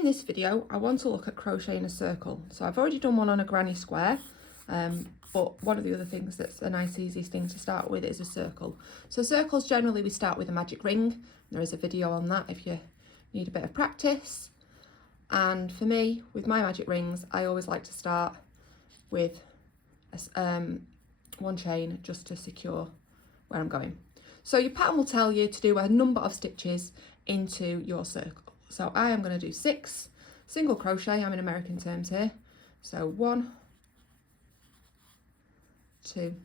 in this video, I want to look at crocheting a circle. So I've already done one on a granny square, but one of the other things that's a nice easiest thing to start with is a circle. So circles, generally we start with a magic ring. There is a video on that if you need a bit of practice. And for me, with my magic rings, I always like to start with one chain just to secure where I'm going. So your pattern will tell you to do a number of stitches into your circle. So I am going to do 6 single crochet. I'm in American terms here. So 1, 2,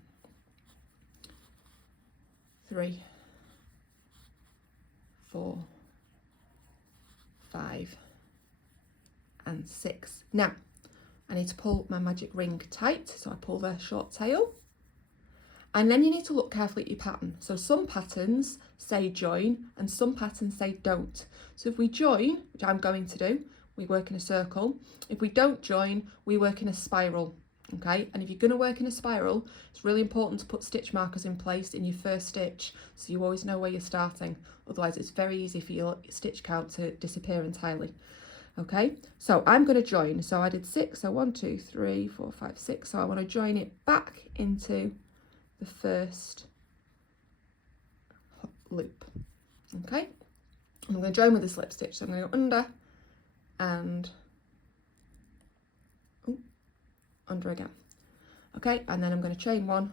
3, 4, 5, and 6. Now I need to pull my magic ring tight, so I pull the short tail. And then you need to look carefully at your pattern. So some patterns say join and some patterns say don't. So if we join, which I'm going to do, we work in a circle. If we don't join, we work in a spiral. Okay, and if you're going to work in a spiral, it's really important to put stitch markers in place in your first stitch so you always know where you're starting. Otherwise it's very easy for your stitch count to disappear entirely. Okay, so I'm going to join. So I did 6, so 1, 2, 3, 4, 5, 6. So I want to join it back into the first loop. Okay, I'm going to join with a slip stitch. So I'm going to go under and under again. Okay, and then I'm going to chain 1.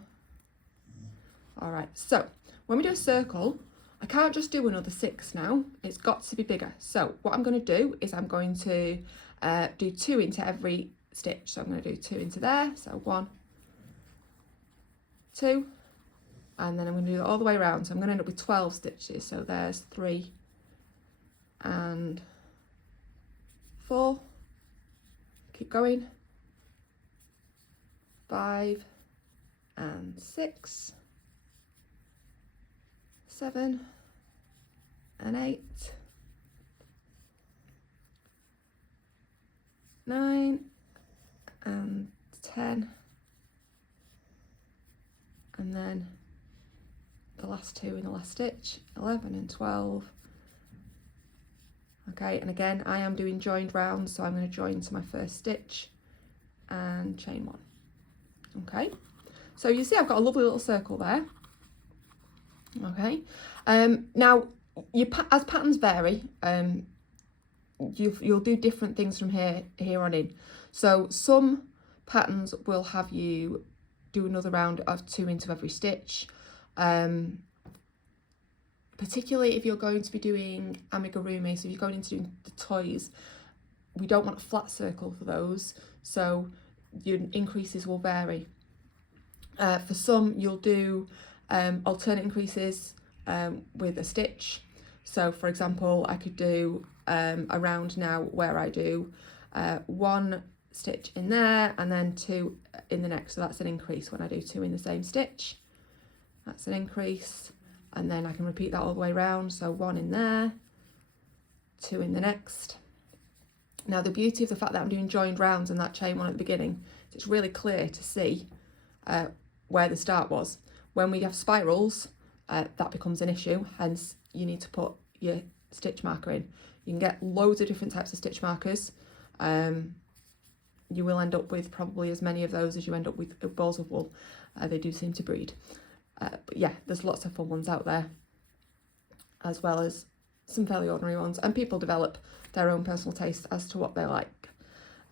All right, so when we do a circle, I can't just do another 6 now. It's got to be bigger. So what I'm going to do is I'm going to do 2 into every stitch. So I'm going to do 2 into there. So 1, 2, and then I'm going to do it all the way around. So I'm going to end up with 12 stitches. So there's 3 and 4. Keep going. 5 and 6. 7 and 8. 9 and 10. And then the last 2 in the last stitch, 11 and 12. Okay, and again I am doing joined rounds, so I'm going to join to my first stitch and chain 1. Okay, so you see I've got a lovely little circle there. Okay, now as patterns vary, you'll do different things from here on in. So some patterns will have you do another round of 2 into every stitch, particularly if you're going to be doing amigurumi. So if you're going into doing the toys, we don't want a flat circle for those, so your increases will vary. For some you'll do alternate increases with a stitch. So for example, I could do a round now where I do 1 stitch in there and then 2 in the next. So that's an increase when I do 2 in the same stitch. That's an increase, and then I can repeat that all the way around. So 1 in there, 2 in the next. Now the beauty of the fact that I'm doing joined rounds and that chain 1 at the beginning, it's really clear to see where the start was. When we have spirals, that becomes an issue, hence you need to put your stitch marker in. You can get loads of different types of stitch markers. You will end up with probably as many of those as you end up with balls of wool. They do seem to breed. But yeah, there's lots of fun ones out there, as well as some fairly ordinary ones, and people develop their own personal taste as to what they like.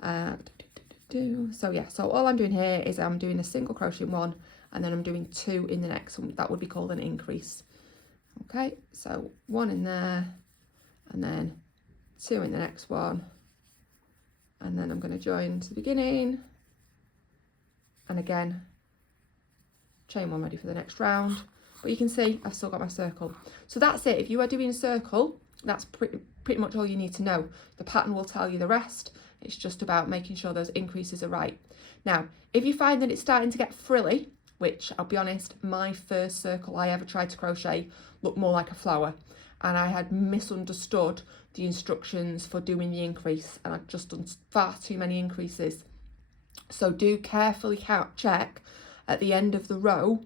So yeah, so all I'm doing here is I'm doing a single crochet in 1 and then I'm doing 2 in the next one. That would be called an increase. Okay, so 1 in there and then 2 in the next one, and then I'm going to join to the beginning, and again chain 1 ready for the next round. But you can see I've still got my circle. So that's it. If you are doing a circle, that's pretty much all you need to know. The pattern will tell you the rest. It's just about making sure those increases are right. Now, if you find that it's starting to get frilly, which I'll be honest, my first circle I ever tried to crochet looked more like a flower, and I had misunderstood the instructions for doing the increase, and I'd just done far too many increases. So do carefully check at the end of the row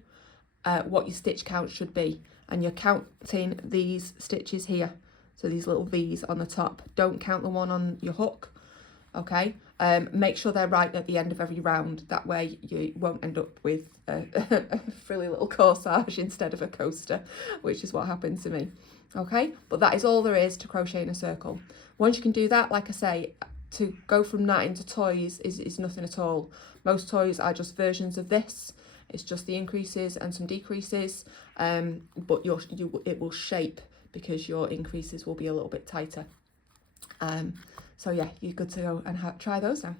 what your stitch count should be, and you're counting these stitches here. So these little V's on the top. Don't count the one on your hook, okay? Make sure they're right at the end of every round. That way you won't end up with a frilly little corsage instead of a coaster, which is what happened to me, okay? But that is all there is to crochet in a circle. Once you can do that, like I say, to go from that into toys is nothing at all. Most toys are just versions of this. It's just the increases and some decreases, but it will shape because your increases will be a little bit tighter. So yeah, you're good to go and try those now.